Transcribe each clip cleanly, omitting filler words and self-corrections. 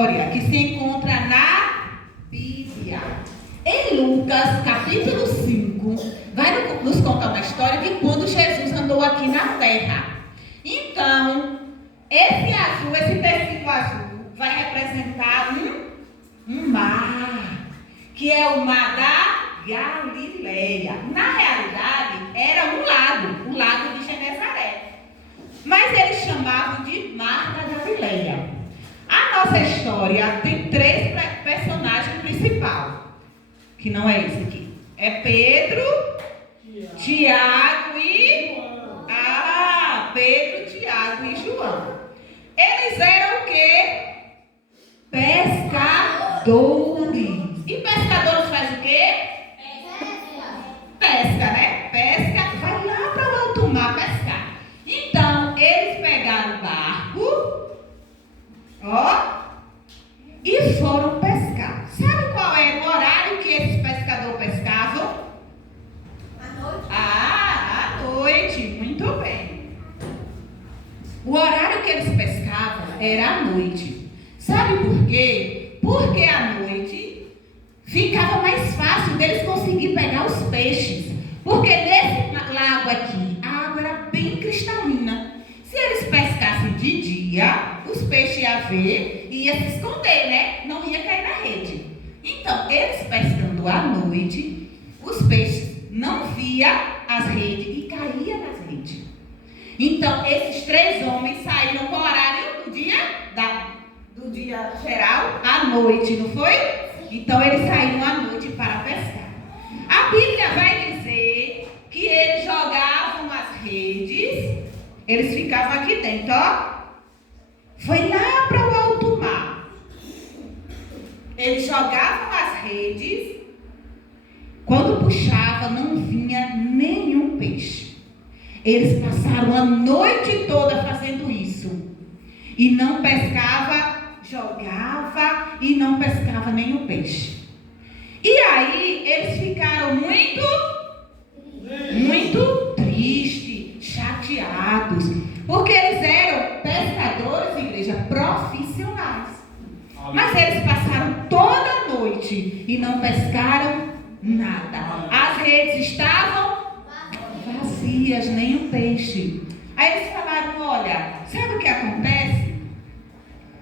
história que se encontra na Bíblia. Em Lucas, capítulo 5, vai nos contar uma história de quando Jesus andou aqui na terra. Então, esse tecido azul vai representar um mar, que é o mar da Galileia. Na realidade, era o lago de Genezaré. Mas eles chamavam de Mar da Galileia. A nossa história tem 3 personagens principais, que não é esse aqui. É Pedro, Tiago e... Pedro, Tiago e João. Eles eram o quê? Pescadores. E pescadores faz o quê? Pesca, né? Pesca, vai lá para o alto mar pescar. Então, eles pegaram o barco, e foram pescar. Sabe qual era o horário que esses pescadores pescavam? À noite. À noite, muito bem. O horário que eles pescavam era à noite. Sabe por quê? Porque à noite ficava mais fácil deles conseguir pegar os peixes. Porque nesse lago aqui, a água era bem cristalina. Se eles pescassem de dia, os peixes iam ver e iam se esconder, né? Não ia cair na rede. Então, eles pescando à noite, os peixes não viam as redes e caíam nas redes. Então, esses 3 homens saíram com o horário do dia geral à noite, não foi? Então, eles saíram à noite para pescar. A Bíblia vai dizer que eles jogavam as redes, eles ficavam aqui dentro, Foi lá para o alto mar. Eles jogavam as redes, quando puxava não vinha nenhum peixe. Eles passaram a noite toda fazendo isso. E não pescava, jogava e não pescava nenhum peixe. E aí eles ficaram muito tristes, chateados. Porque eles eram pescadores, igreja, profissionais. Mas eles passaram toda a noite e não pescaram nada. As redes estavam vazias, nenhum peixe. Aí eles falaram, olha, sabe o que acontece?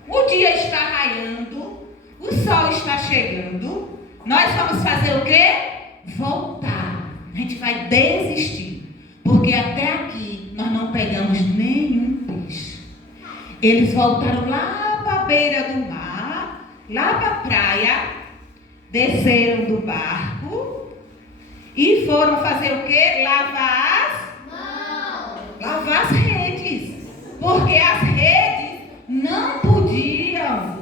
O dia está raiando, o sol está chegando, nós vamos fazer o quê? Voltar. A gente vai desistir, porque até aqui nós não pegamos nenhum peixe. Eles voltaram lá para a beira do mar, lá para a praia, desceram do barco e foram fazer o quê? Lavar as redes. Porque as redes não podiam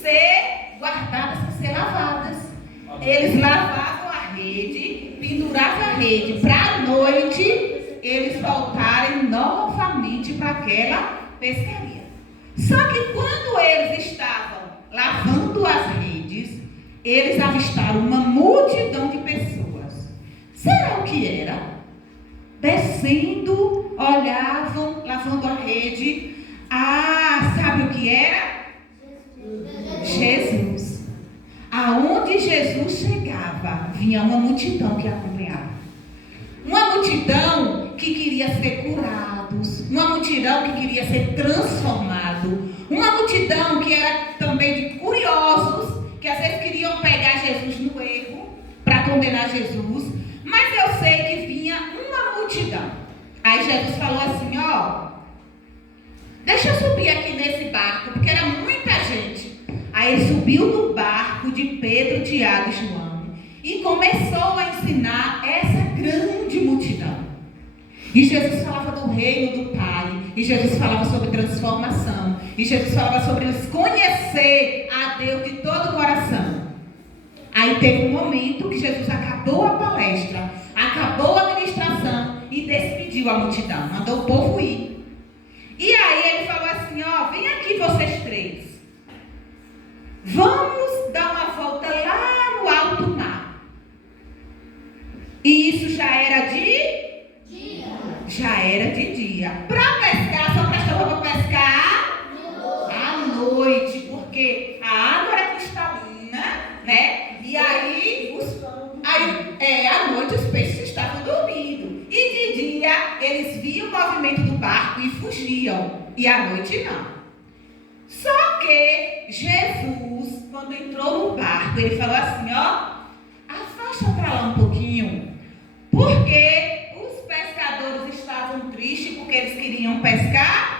ser guardadas para ser lavadas. Eles lavavam a rede, penduravam a rede para a noite eles voltarem novamente para aquela pescaria. Só que quando eles estavam lavando as redes, eles avistaram uma multidão de pessoas. Será o que era? Descendo, olhavam, lavando a rede. Sabe o que era? Jesus. Aonde Jesus chegava, vinha uma multidão que acompanhava. Uma multidão que queria ser curados, uma multidão que queria ser transformado, uma multidão que era também de curiosos, que às vezes queriam pegar Jesus no erro, para condenar Jesus, mas eu sei que vinha uma multidão. Aí Jesus falou assim, deixa eu subir aqui nesse barco, porque era muita gente. Aí ele subiu no barco de Pedro, Tiago e João e começou a ensinar essa grande multidão. E Jesus falava do reino do Pai, e Jesus falava sobre transformação, e Jesus falava sobre eles conhecer a Deus de todo o coração. Aí teve um momento que Jesus acabou a palestra, acabou a ministração e despediu a multidão, mandou o povo ir. E aí ele falou assim, vem aqui vocês 3. Vamos dar uma volta lá no alto mar. E isso já era de dia. Já era de dia. Para pescar, só prestava para pescar à noite, porque eles viam o movimento do barco e fugiam. E à noite não. Só que Jesus, quando entrou no barco, ele falou assim, ó, afasta para lá um pouquinho, porque os pescadores estavam tristes porque eles queriam pescar.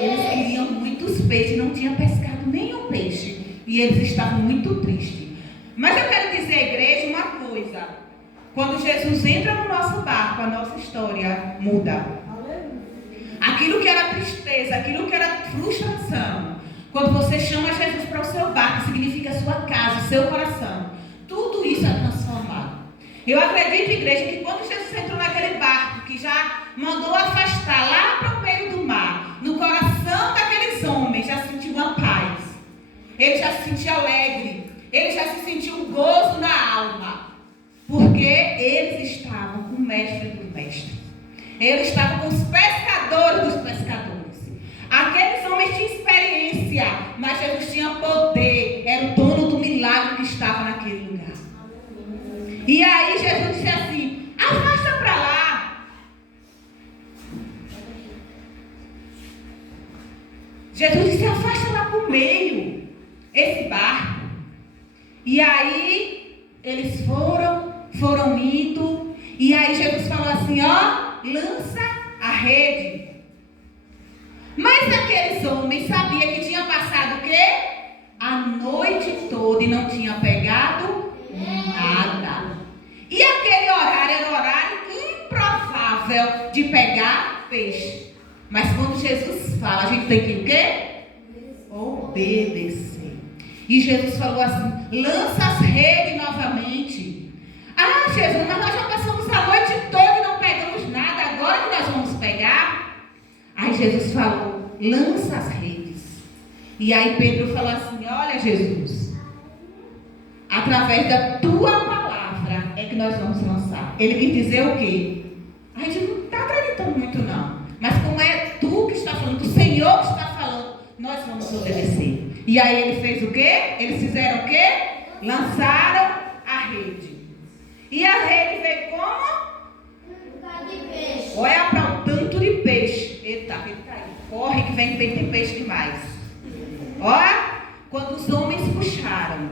Eles queriam muitos peixes, não tinham pescado nenhum peixe. E eles estavam muito tristes. Mas eu quero dizer à igreja uma coisa. Quando Jesus entra no nosso barco, a nossa história muda. Aquilo que era tristeza, aquilo que era frustração, quando você chama Jesus para o seu barco, significa a sua casa, o seu coração. Tudo isso é transformado. Eu acredito, igreja, que quando Jesus entrou naquele barco, que já mandou afastar lá para o meio do mar, no coração daqueles homens já sentiu uma paz. Ele já se sentia alegre. Ele já se sentiu um gozo na alma. Porque eles estavam com o mestre dos mestres. Eles estavam com os pescadores dos pescadores. Aqueles homens tinham experiência, mas Jesus tinha poder. Era o dono do milagre que estava naquele lugar. E aí Jesus disse assim, afasta para lá. Jesus disse, afasta lá para o meio, esse barco. E aí eles foram indo. E aí Jesus falou assim, ó, lança a rede. Mas aqueles homens sabiam que tinha passado o quê? A noite toda e não tinha pegado nada. E aquele horário era um horário improvável de pegar peixe. Mas quando Jesus fala, a gente tem que o quê? Obedecer. E Jesus falou assim, lança as redes novamente. Ah, Jesus, mas nós já passamos a noite toda e não pegamos nada, agora que nós vamos pegar? Aí Jesus falou, lança as redes. E aí Pedro falou assim, olha Jesus, através da tua palavra é que nós vamos lançar. Ele quis dizer o quê? A gente não está acreditando muito não. Mas como é tu que está falando, o Senhor que está falando, nós vamos obedecer. E aí ele fez o quê? Eles fizeram o quê? Lançaram a rede. E a rede veio como? Olha para o tanto de peixe. Eita, ele caiu. Corre que vem tem peixe demais. Olha, quando os homens puxaram,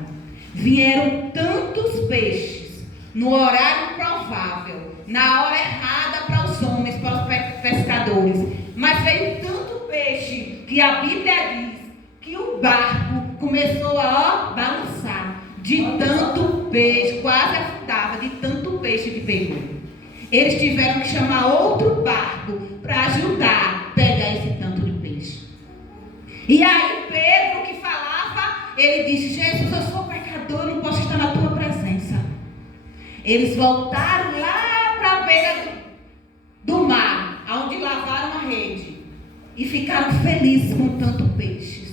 vieram tantos peixes no horário provável, na hora errada para os homens, para os pescadores. Mas veio tanto peixe que a Bíblia diz que o barco começou a balançar de tanto peixe, quase afundava de tanto peixe que pegou. Eles tiveram que chamar outro barco para ajudar a pegar esse tanto de peixe. E aí Pedro que falava, ele disse, Jesus, eu sou pecador, eu não posso estar na tua presença. Eles voltaram lá para a beira do mar, onde lavaram a rede, e ficaram felizes com tanto peixe.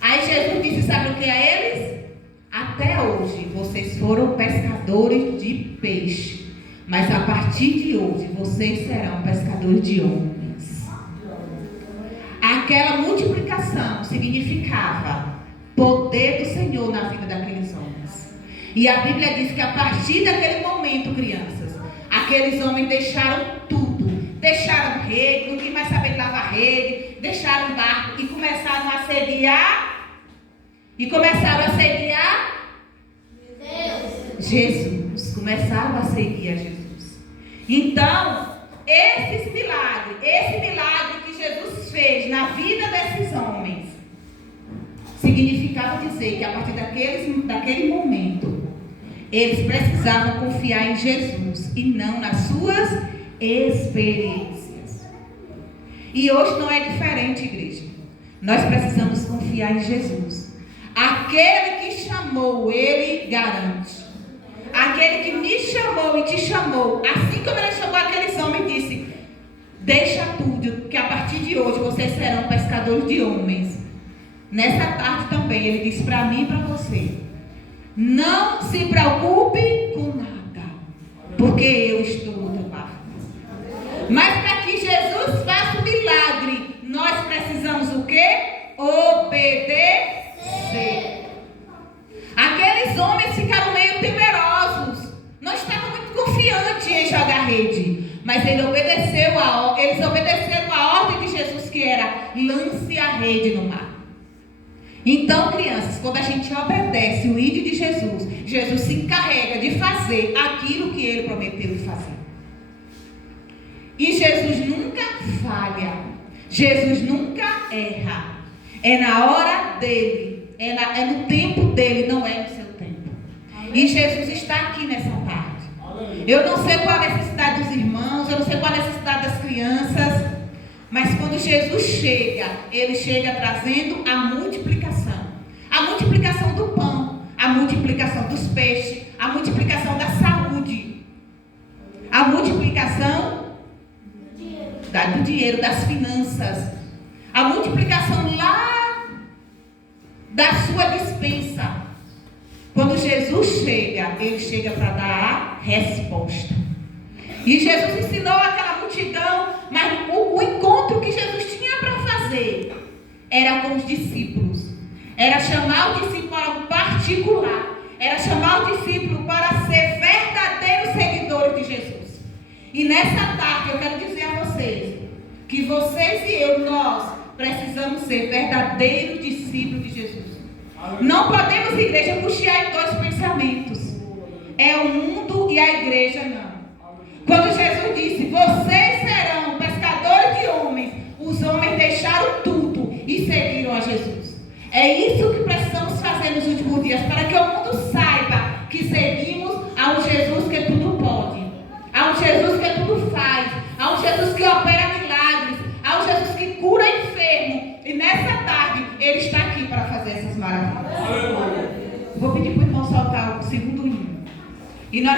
Aí Jesus disse, sabe o que a eles? Até hoje vocês foram pescadores de peixe, mas a partir de hoje vocês serão pescadores de homens. Aquela multiplicação significava poder do Senhor na vida daqueles homens. E a Bíblia diz que a partir daquele momento, crianças, aqueles homens deixaram tudo. Deixaram rede, não queriam mais saber de lavar rede, deixaram o barco e começaram a sediar. E começaram a sediar Jesus. Começaram a seguir a Jesus. Então, esse milagre que Jesus fez na vida desses homens, significava dizer que a partir daquele momento, eles precisavam confiar em Jesus e não nas suas experiências. E hoje não é diferente, igreja. Nós precisamos confiar em Jesus. Aquele que chamou, ele garante. Aquele que me chamou e te chamou, assim como ele chamou aqueles homens, disse, deixa tudo, que a partir de hoje vocês serão pescadores de homens. Nessa tarde também, ele disse para mim e para você, não se preocupe com nada, porque eu estou no teu barco. Mas para que Jesus faça o milagre, nós precisamos o quê? Obedecer. Aqueles homens ficaram meio temerosos, não estavam muito confiantes em jogar rede, mas ele obedeceu a eles obedeceram a ordem de Jesus, que era: lance a rede no mar. Então, crianças, quando a gente obedece o ídolo de Jesus, Jesus se encarrega de fazer aquilo que ele prometeu de fazer. E Jesus nunca falha. Jesus nunca erra. É na hora dele. É no tempo dele, não é no seu tempo. E Jesus está aqui nessa tarde. Eu não sei qual a necessidade dos irmãos, eu não sei qual a necessidade das crianças, mas quando Jesus chega, ele chega trazendo a multiplicação. A multiplicação do pão, a multiplicação dos peixes, a multiplicação da saúde, a multiplicação do dinheiro, das finanças, a multiplicação lá da sua despensa. Quando Jesus chega, ele chega para dar a resposta. E Jesus ensinou aquela multidão, mas o encontro que Jesus tinha para fazer era com os discípulos. Era chamar o discípulo para algo particular. Era chamar o discípulo para ser verdadeiros seguidores de Jesus. E nessa tarde eu quero dizer a vocês que vocês e eu, nós precisamos ser verdadeiros discípulos de Jesus. Não podemos, igreja, cochear em dois pensamentos. É o mundo e a igreja não. Quando Jesus disse: vocês serão pescadores de homens, os homens deixaram tudo e seguiram a Jesus. É isso que precisamos fazer nos últimos dias, para que o mundo saiba que seguimos a um Jesus que tudo pode, a um Jesus que tudo faz, a um Jesus que opera milagres, a um Jesus que cura enfermo. E nessa tarde ele está aqui para fazer essas maravilhas. Vou pedir para o irmão soltar o segundo hino. E nós